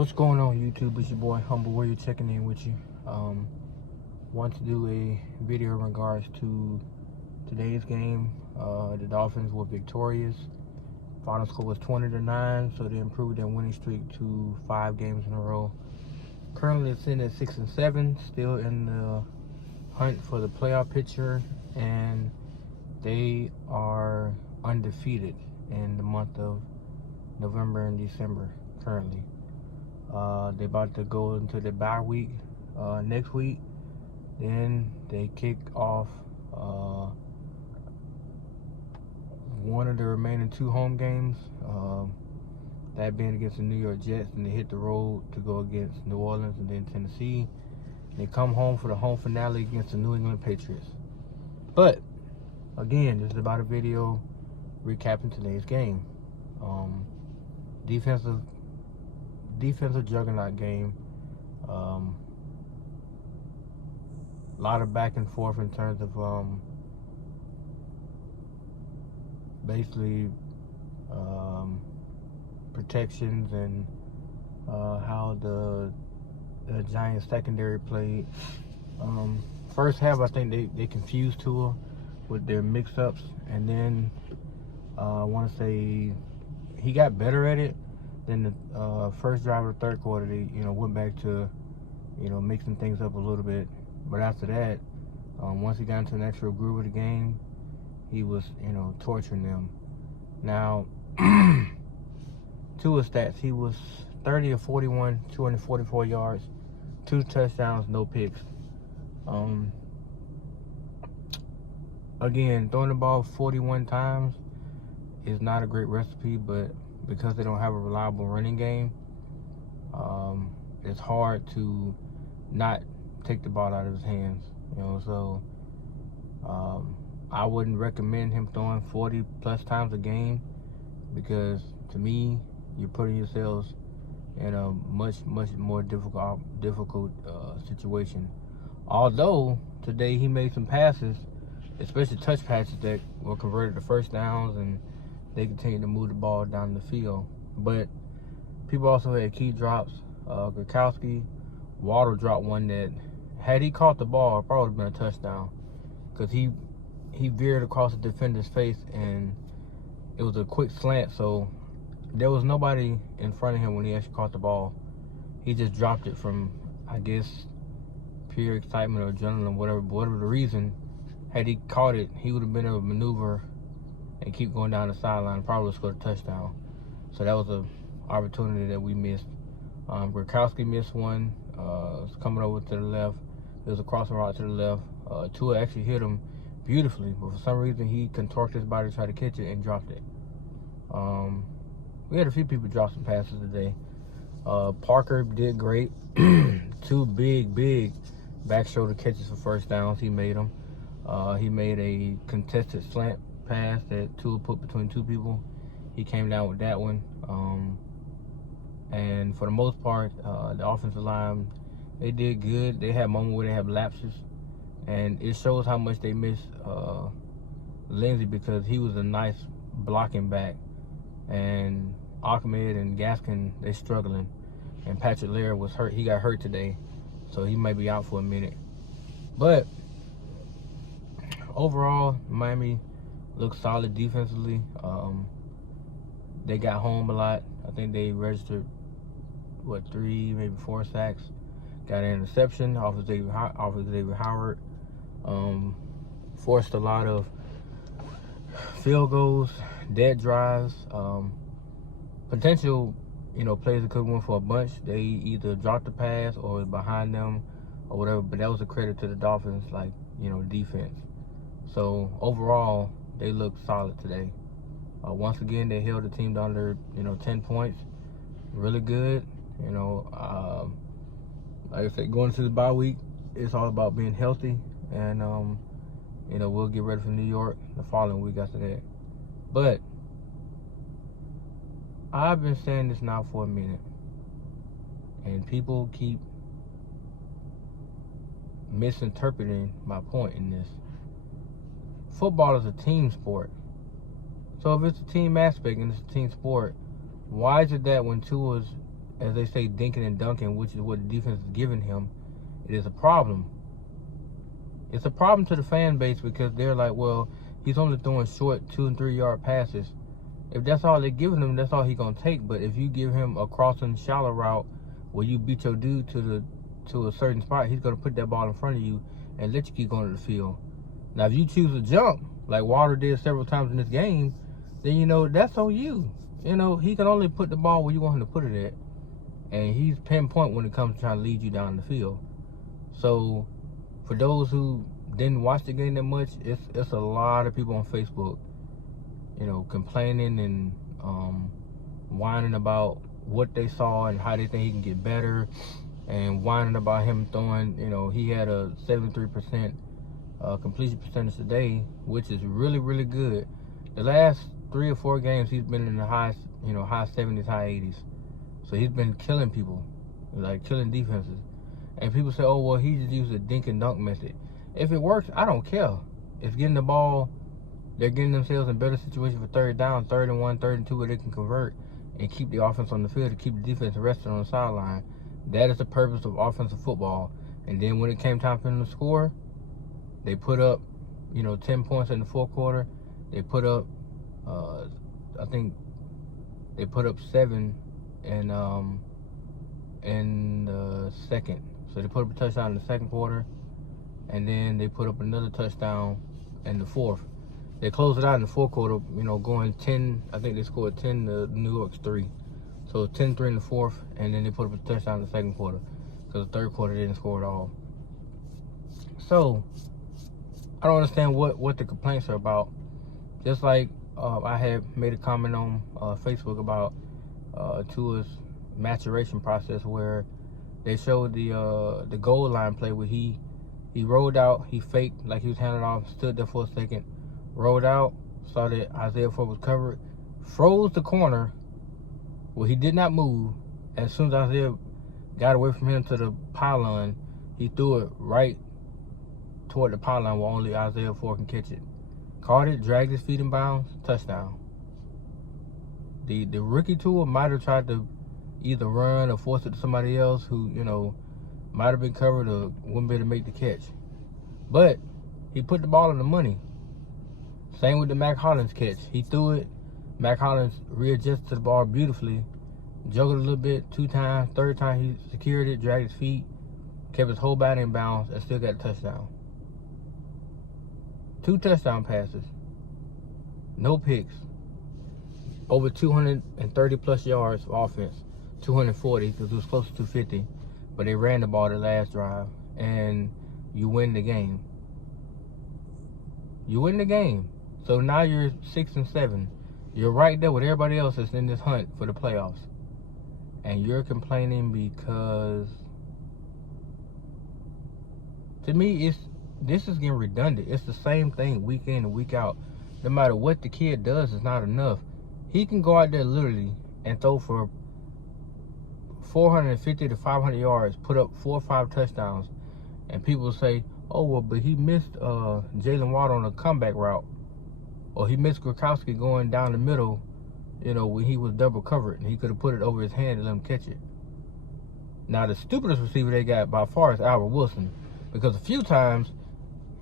What's going on, YouTube? It's your boy Humble Warrior checking in with you. Want to do a video in regards to today's game. The Dolphins were victorious. Final score was 20-9, so they improved their winning streak to 5 games in a row. Currently sitting at 6-7, still in the hunt for the playoff picture, and they are undefeated in the month of November and December currently. They're about to go into the bye week next week. Then they kick off one of the remaining 2 home games, that being against the New York Jets, and they hit the road to go against New Orleans and then Tennessee. They come home for the home finale against the New England Patriots. But again, this is about a video recapping today's game. Defensive juggernaut game. A lot of back and forth in terms of basically protections and how the Giants secondary played. First half, I think they confused Tua with their mix-ups, and then I want to say he got better at it. Then the first drive of the third quarter, they went back to mixing things up a little bit. But after that, once he got into an actual groove of the game, he was torturing them. Now, Tua's stats: he was 30 of 41, 244 yards, 2 touchdowns, no picks. Again, throwing the ball 41 times is not a great recipe, but because they don't have a reliable running game, it's hard to not take the ball out of his hands. So I wouldn't recommend him throwing 40 plus times a game, because to me, you're putting yourselves in a much more difficult situation. Although today he made some passes, especially touch passes, that were converted to first downs, and they continued to move the ball down the field. But people also had key drops. Gronkowski, Waddle dropped one that, had he caught the ball, it probably would have been a touchdown, because he veered across the defender's face, and it was a quick slant, so there was nobody in front of him when he actually caught the ball. He just dropped it from, I guess, pure excitement or adrenaline, whatever the reason. Had he caught it, he would have been able to maneuver and keep going down the sideline, probably scored a touchdown. So that was an opportunity that we missed. Gronkowski missed one. It's coming over to the left. It was a crossing route to the left. Tua actually hit him beautifully, but for some reason he contorted his body to try to catch it and dropped it. We had a few people drop some passes today. Parker did great. 2 big back shoulder catches for first downs. He made them. He made a contested slant pass that Tua put between 2 people. He came down with that one. And for the most part, the offensive line, they did good. They had moments where they have lapses, and it shows how much they miss Lindsey, because he was a nice blocking back, and Ahmed and Gaskin, they struggling, and Patrick Laird was hurt. He got hurt today, so he might be out for a minute. But overall, Miami looks solid defensively. They got home a lot. I think they registered 3, maybe 4 sacks. Got an interception off of Xavier Howard. Forced a lot of field goals, dead drives, potential plays that could win for a bunch. They either dropped the pass or was behind them or whatever, but that was a credit to the Dolphins, defense. So overall, they looked solid today. Once again, they held the team to under 10 points. Really good. Like I said, going into the bye week, it's all about being healthy, and we'll get ready for New York the following week after that. But I've been saying this now for a minute, and people keep misinterpreting my point in this. Football is a team sport. So if it's a team aspect and it's a team sport, why is it that when Tua's as they say, dinking and dunking, which is what the defense is giving him, it is a problem. It's a problem to the fan base because they're like, well, he's only throwing short 2 and 3 yard passes. If that's all they're giving him, that's all he's gonna take. But if you give him a crossing shallow route where you beat your dude to a certain spot, he's gonna put that ball in front of you and let you keep going to the field. Now, if you choose to jump like Water did several times in this game, then you know that's on you. You know, he can only put the ball where you want him to put it at, and he's pinpoint when it comes to trying to lead you down the field. So, for those who didn't watch the game that much, it's a lot of people on Facebook, you know, complaining and whining about what they saw and how they think he can get better, and whining about him throwing. You know, he had a 73% completion percentage today, which is really, really good. The last 3 or 4 games, he's been in the high 70s, high 80s. So he's been killing people, like killing defenses. And people say, oh, well, he just used a dink and dunk method. If it works, I don't care. It's getting the ball. They're getting themselves in better situation for 3rd down, 3rd and 1, 3rd and 2, where they can convert and keep the offense on the field, to keep the defense rested on the sideline. That is the purpose of offensive football. And then when it came time for them to score, they put up, 10 points in the 4th quarter. They put up, I think they put up 7 in the second. So they put up a touchdown in the 2nd quarter, and then they put up another touchdown in the 4th. They closed it out in the 4th quarter, going 10. I think they scored 10 to New York's 3. So 10-3 in the 4th, and then they put up a touchdown in the 2nd quarter, because the 3rd quarter they didn't score at all. So I don't understand what the complaints are about. Just like I had made a comment on Facebook about Tua's maturation process, where they showed the goal line play where he rolled out, he faked like he was handing off, stood there for a second, rolled out, saw that Isaiah Ford was covered, froze the corner where he did not move. As soon as Isaiah got away from him to the pylon, he threw it right toward the pylon where only Isaiah Ford can catch it. Caught it, dragged his feet in bounds, touchdown. The rookie Tua might have tried to either run or force it to somebody else who, might have been covered or wouldn't be able to make the catch. But he put the ball in the money. Same with the Mack Hollins catch. He threw it. Mack Hollins readjusted to the ball beautifully, juggled a little bit 2 times. 3rd time he secured it, dragged his feet, kept his whole body in bounds, and still got a touchdown. 2 touchdown passes, no picks, over 230 plus yards of offense, 240 because it was close to 250, but they ran the ball the last drive, and you win the game. You win the game. So now you're 6-7. You're right there with everybody else that's in this hunt for the playoffs, and you're complaining because, to me, this is getting redundant. It's the same thing week in and week out. No matter what the kid does, it's not enough. He can go out there literally and throw for 450 to 500 yards, put up 4 or 5 touchdowns, and people say, oh, well, but he missed Jalen Waddle on a comeback route, or he missed Gronkowski going down the middle, when he was double covered, and he could have put it over his hand and let him catch it. Now, the stupidest receiver they got by far is Albert Wilson, because a few times,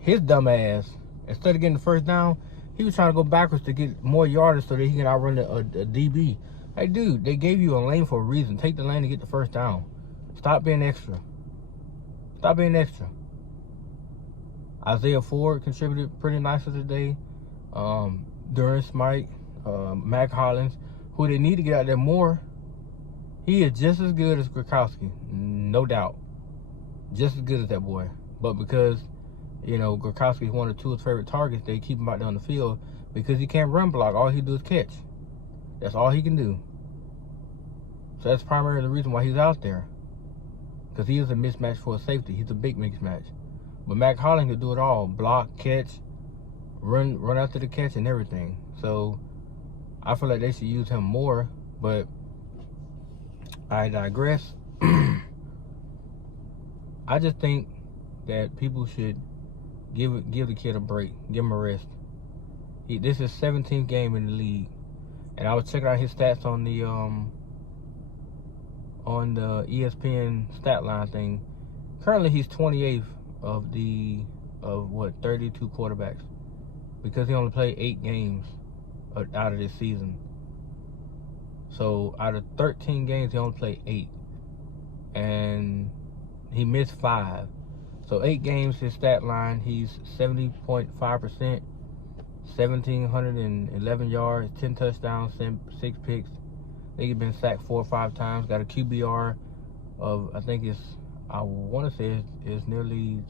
his dumb ass, instead of getting the 1st down, he was trying to go backwards to get more yardage so that he can outrun a DB. Hey, dude, they gave you a lane for a reason. Take the lane to get the 1st down. Stop being extra. Stop being extra. Isaiah Ford contributed pretty nicely today. Durham Smythe, Mack Hollins, who they need to get out there more. He is just as good as Gronkowski, no doubt. Just as good as that boy. But because, Gronkowski is one of Tua's favorite targets, they keep him out there on the field because he can't run block. All he do is catch. That's all he can do. So that's primarily the reason why he's out there. Because he is a mismatch for a safety. He's a big mismatch. But Mack Hollins can do it all. Block, catch, run after the catch and everything. So I feel like they should use him more. But I digress. I just think that people should give the kid a break. Give him a rest. This is his 17th game in the league. And I was checking out his stats on on the ESPN stat line thing. Currently, he's 28th of 32 quarterbacks, because he only played 8 games out of this season. So out of 13 games, he only played 8, and he missed 5. So 8 games, his stat line, he's 70.5%, 1,711 yards, 10 touchdowns, 6 picks. I think he's been sacked 4 or 5 times. Got a QBR of, I want to say it's nearly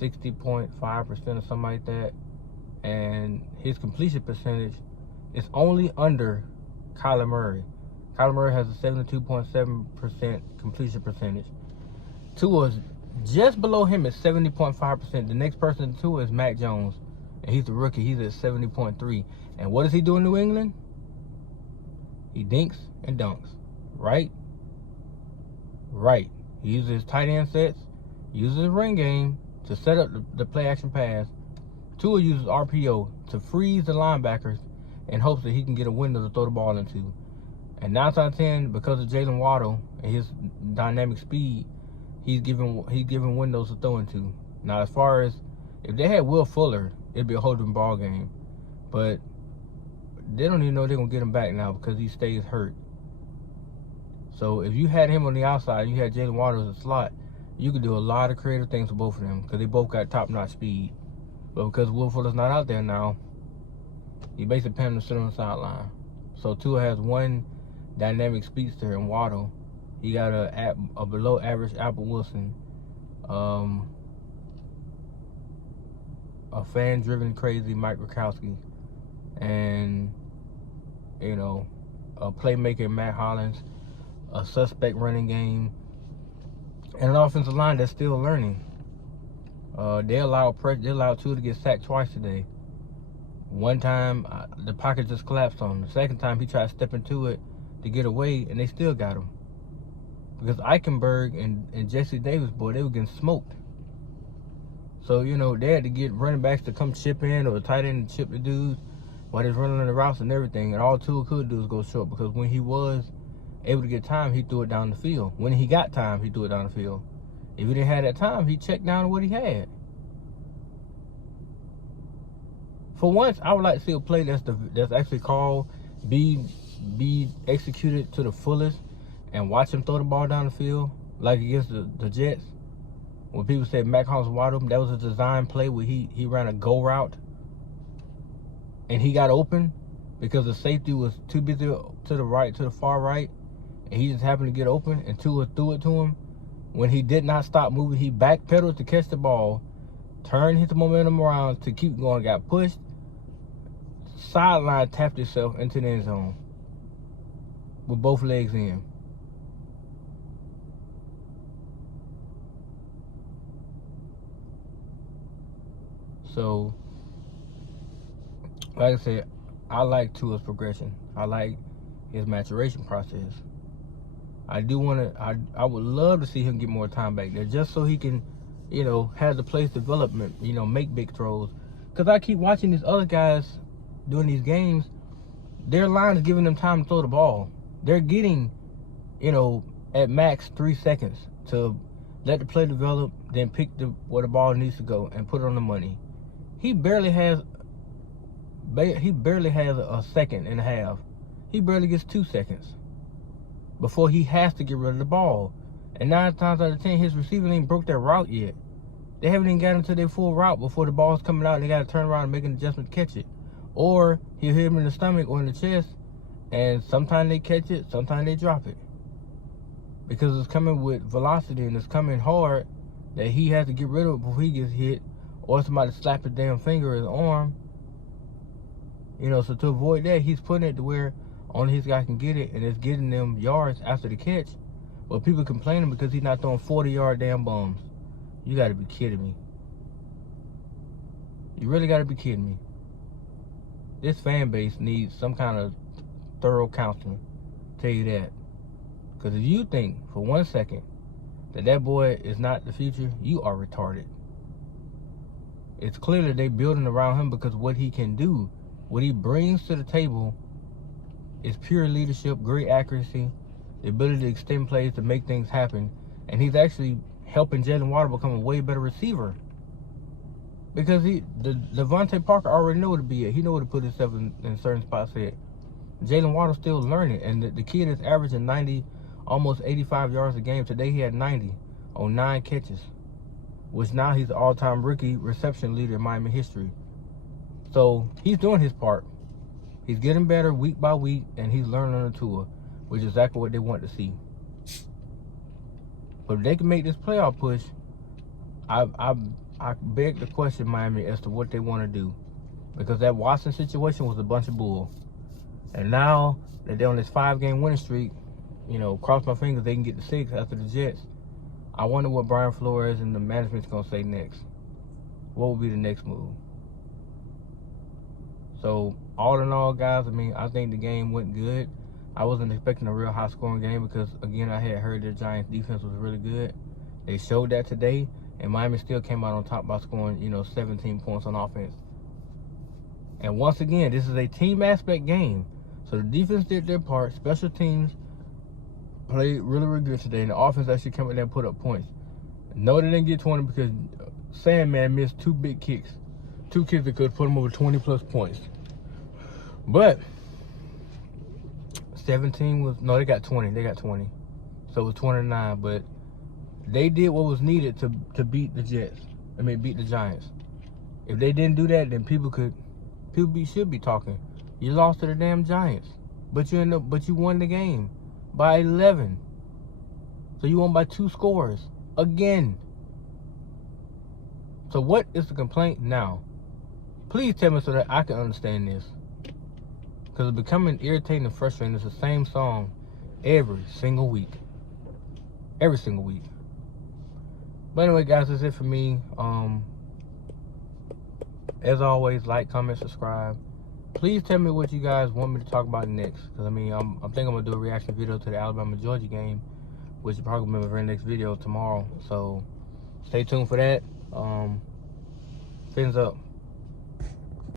60.5% or something like that. And his completion percentage is only under Kyler Murray. Kyler Murray has a 72.7% completion percentage. Tua's just below him at 70.5%. The next person to Tua is Mac Jones, and he's the rookie. He's at 70.3%. And what does he do in New England? He dinks and dunks, right? Right. He uses his tight end sets, uses his run game to set up the play action pass. Tua uses RPO to freeze the linebackers in hopes that he can get a window to throw the ball into. And 9 times out of 10, because of Jalen Waddle and his dynamic speed, he's given windows to throw into. Now, as far as if they had Will Fuller, it'd be a whole different ball game. But they don't even know they're gonna get him back now because he stays hurt. So if you had him on the outside and you had Jalen Waddle as a slot, you could do a lot of creative things with both of them because they both got top-notch speed. But because Will Fuller's not out there now, you basically pay him to sit on the sideline. So Tua has one dynamic speedster in Waddle. He got a below-average Apple Wilson, a fan-driven, crazy Mike Rakowski, and a playmaker Matt Hollins, a suspect running game, and an offensive line that's still learning. They allowed Tua to get sacked twice today. One time, the pocket just collapsed on him. The second time, he tried to step into it to get away, and they still got him. Because Eichenberg and Jesse Davis, boy, they were getting smoked. So, they had to get running backs to come chip in, or the tight end to chip the dudes while they're running on the routes and everything. And all Tua could do was go short, because when he was able to get time, he threw it down the field. When he got time, he threw it down the field. If he didn't have that time, he checked down what he had. For once, I would like to see a play that's actually called, be executed to the fullest, and watch him throw the ball down the field, like against the Jets. When people say Mac Hollins wide open, that was a design play where he ran a go route, and he got open because the safety was too busy to the far right, and he just happened to get open, and Tua threw it to him. When he did not stop moving, he backpedaled to catch the ball, turned his momentum around to keep going, got pushed, sideline tapped himself into the end zone with both legs in. So, like I said, I like Tua's progression. I like his maturation process. I would love to see him get more time back there, just so he can, have the play's development, make big throws. Because I keep watching these other guys doing these games, their line is giving them time to throw the ball. They're getting, at max 3 seconds to let the play develop, then pick where the ball needs to go and put it on the money. He barely has a second and a half. He barely gets 2 seconds before he has to get rid of the ball. And 9 times out of 10, his receiver ain't broke their route yet. They haven't even got into their full route before the ball's coming out, and they got to turn around and make an adjustment to catch it. Or he'll hit him in the stomach or in the chest, and sometimes they catch it, sometimes they drop it. Because it's coming with velocity and it's coming hard that he has to get rid of it before he gets hit, or somebody slap his damn finger or his arm. So to avoid that, he's putting it to where only his guy can get it, and it's getting them yards after the catch. But people complaining because he's not throwing 40-yard damn bombs. You got to be kidding me. You really got to be kidding me. This fan base needs some kind of thorough counseling. Tell you that. Because if you think for 1 second that boy is not the future, you are retarded. It's clear that they building around him because what he can do, what he brings to the table, is pure leadership, great accuracy, the ability to extend plays to make things happen, and he's actually helping Jalen Waddle become a way better receiver. Because Devontae Parker already know where to be at. He know where to put himself in certain spots at. Jalen Waddle's still learning, and the kid is averaging 90, almost 85 yards a game. Today he had 90 on 9 catches, which now he's the all-time rookie reception leader in Miami history. So he's doing his part. He's getting better week by week, and he's learning on the tour, which is exactly what they want to see. But if they can make this playoff push, I beg to question Miami as to what they want to do, because that Watson situation was a bunch of bull. And now that they're on this 5-game winning streak, you know, cross my fingers they can get to 6 after the Jets. I wonder what Brian Flores and the management's going to say next. What will be the next move? So, all in all, guys, I mean, I think the game went good. I wasn't expecting a real high-scoring game because, again, I had heard the Giants' defense was really good. They showed that today, and Miami still came out on top by scoring, 17 points on offense. And once again, this is a team aspect game. So the defense did their part. Special teams played really, really good today. And the offense actually came in there and put up points. No, they didn't get 20 because Sandman missed 2 big kicks. 2 kicks that could put them over 20-plus points. But 17 was... No, they got 20. They got 20. So it was 29. But they did what was needed to beat the Jets. Beat the Giants. If they didn't do that, then people should be talking. You lost to the damn Giants, but you won the game by 11. So you won by 2 scores again. So what is the complaint now? Please tell me so that I can understand this, because it's becoming irritating and frustrating. It's the same song every single week. Every single week. But anyway, guys, that's it for me. As always, like, comment, subscribe. Please tell me what you guys want me to talk about next. Because, I mean, I'm thinking I'm going to do a reaction video to the Alabama-Georgia game, which will probably be my very next video tomorrow. So, stay tuned for that. Fins up.